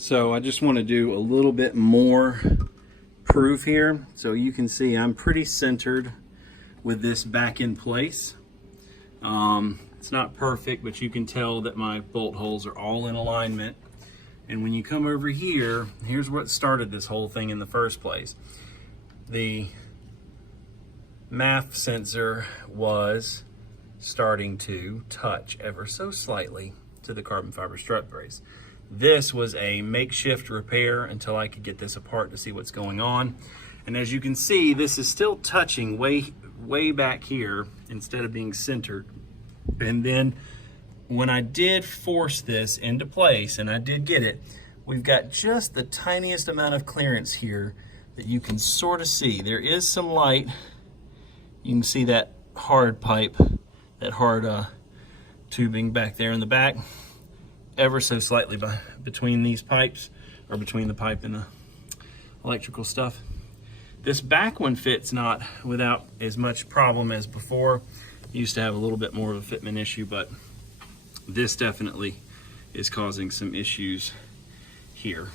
So I just want to do a little bit more proof here. So you can see I'm pretty centered with this back in place. It's not perfect, but you can tell that my bolt holes are all in alignment. And when you come over here, here's what started this whole thing in the first place. The MAF sensor was starting to touch ever so slightly to the carbon fiber strut brace. This was a makeshift repair until I could get this apart to see what's going on. And as you can see, this is still touching way back here instead of being centered. And then when I did force this into place, and I did get it, we've got just the tiniest amount of clearance here that you can sort of see. There is some light. You can see that hard pipe, that hard tubing back there in the back, ever so slightly between these pipes, or between the pipe and the electrical stuff. This back one fits not without as much problem as before. Used to have a little bit more of a fitment issue, but this definitely is causing some issues here.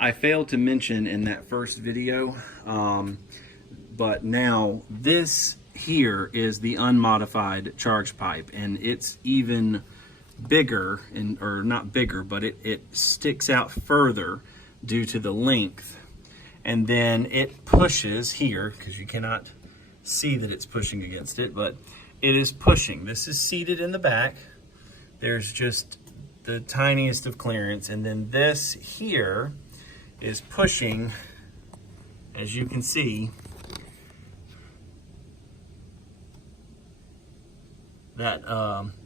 I failed to mention in that first video, but now this here is the unmodified charge pipe, and it's even bigger, or not bigger, but it sticks out further due to the length. And then it pushes here, because you cannot see that it's pushing against it, but it is pushing. This is seated in the back. There's just the tiniest of clearance, and then this here is pushing, as you can see, that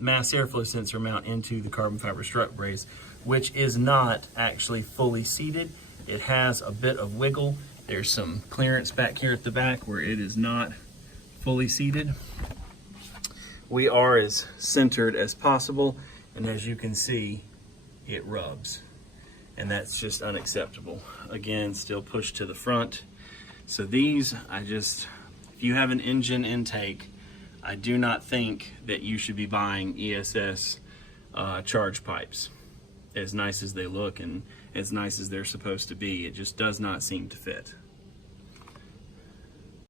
mass airflow sensor mount into the carbon fiber strut brace, which is not actually fully seated. It has a bit of wiggle. There's some clearance back here at the back where it is not fully seated. We are as centered as possible, and as you can see, it rubs. And that's just unacceptable. Again, still pushed to the front. So these, if you have an engine intake, I do not think that you should be buying ESS charge pipes. As nice as they look and as nice as they're supposed to be, it just does not seem to fit.